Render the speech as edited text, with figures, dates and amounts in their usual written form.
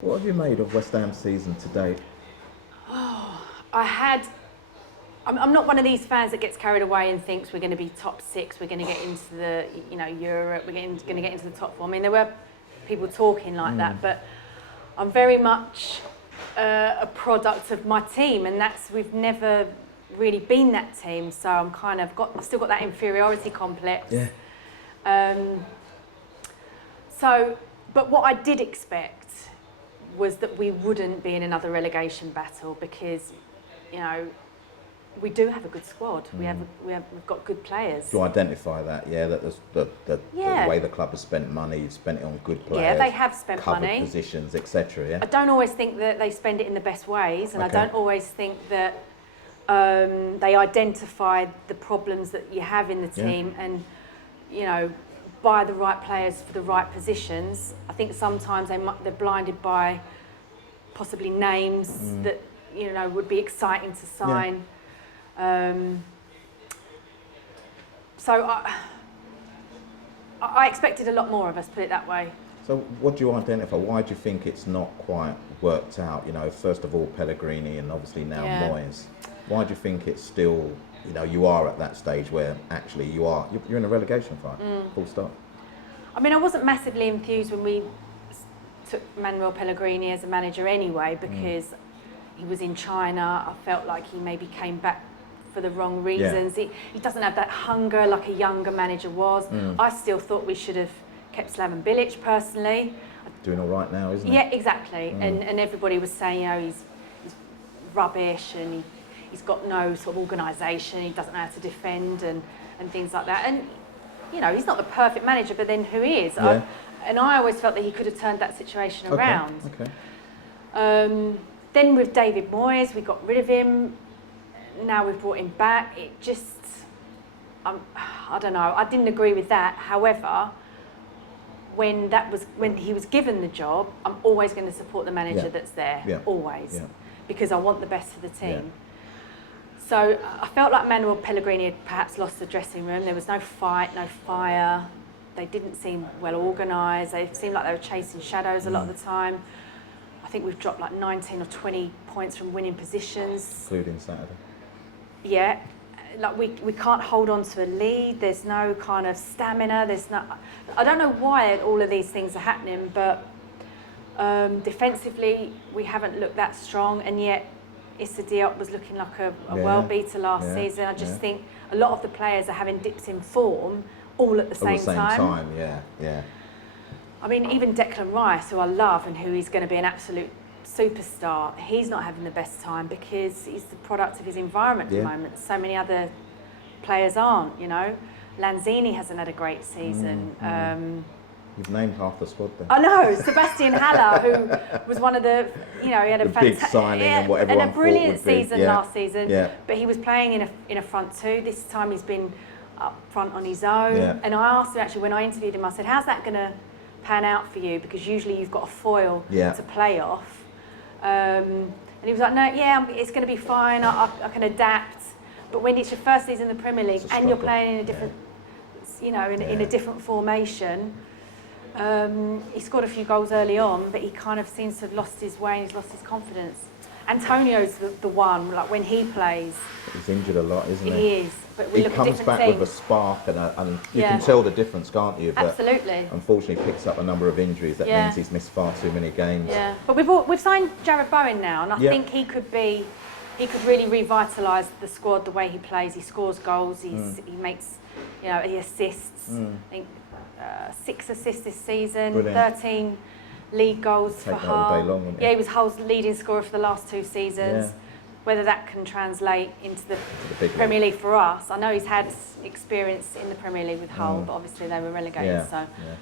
What have you made of West Ham's season to date? I'm not one of these fans that gets carried away and thinks we're going to be top six, we're going to get into the, Europe, we're going to get into the top four. I mean, there were people talking like that, but I'm very much a product of my team, and we've never really been that team. So I'm I've still got that inferiority complex. Yeah. But what I did expect was that we wouldn't be in another relegation battle because, we do have a good squad. We've got good players. Do you identify that? Yeah, that the way the club has spent money, you've spent it on good players. Yeah, they have spent covered money. Positions, etc. Yeah. I don't always think that they spend it in the best ways, and Okay. I don't always think that they identify the problems that you have in the team and, buy the right players for the right positions. I think sometimes they're blinded by possibly names that, would be exciting to sign. Yeah. So I expected a lot more of us, put it that way. So what do you identify? Why do you think it's not quite worked out? First of all, Pelligrini and obviously now Moyes. Why do you think it's still, you are at that stage where actually you're in a relegation fight, full stop? I mean, I wasn't massively enthused when we took Manuel Pellegrini as a manager anyway, because he was in China. I felt like he maybe came back for the wrong reasons. Yeah. He doesn't have that hunger like a younger manager was. I still thought we should have kept Slaven Bilic personally. Doing all right now, isn't he? Yeah, exactly. And everybody was saying, he's rubbish and he's got no sort of organisation, he doesn't know how to defend and things like that. And, he's not the perfect manager, but then who is? Yeah. I always felt that he could have turned that situation around. Okay. Then with David Moyes, we got rid of him. Now we've brought him back. It just, I don't know. I didn't agree with that. However, when he was given the job, I'm always going to support the manager that's there. Yeah. Always, Yeah. because I want the best for the team. Yeah. So I felt like Manuel Pellegrini had perhaps lost the dressing room. There was no fight, no fire. They didn't seem well organised. They seemed like they were chasing shadows a lot of the time. I think we've dropped like 19 or 20 points from winning positions. Including Saturday. Yeah, like we can't hold on to a lead. There's no kind of stamina. I don't know why all of these things are happening, but defensively we haven't looked that strong, and yet Issa Diop was looking like a world beater last season. I just think a lot of the players are having dips in form all at the same time. Yeah. I mean, even Declan Rice, who I love and who is going to be an absolute superstar, he's not having the best time because he's the product of his environment at the moment. So many other players aren't, Lanzini hasn't had a great season. You've named half the squad there. I know, Sebastian Haller, who was one of the, he had a big signing and what everyone and a brilliant thought would be. season last season. Yeah. But he was playing in a front two. This time he's been up front on his own. Yeah. And I asked him actually when I interviewed him, I said, how's that going to pan out for you? Because usually you've got a foil to play off. And he was like, no, it's going to be fine. I can adapt. But when it's your first season in the Premier League and you're playing in a different, in a different formation, he scored a few goals early on, but he kind of seems to have lost his way and he's lost his confidence. Antonio's the one, like when he plays. He's injured a lot, isn't he? He is, but we look at different things. He comes back with a spark and you can tell the difference, can't you? But absolutely. Unfortunately picks up a number of injuries. That means he's missed far too many games. Yeah, but we've signed Jared Bowen now, and I think he could really revitalise the squad the way he plays. He scores goals, he makes, he assists. I think 6 assists this season, Brilliant. 13 league goals for Hull. All day long, wouldn't it? Yeah, he was Hull's leading scorer for the last 2 seasons. Yeah. Whether that can translate into the big Premier League for us, I know he's had experience in the Premier League with Hull, but obviously they were relegated. Yeah. So. Yeah.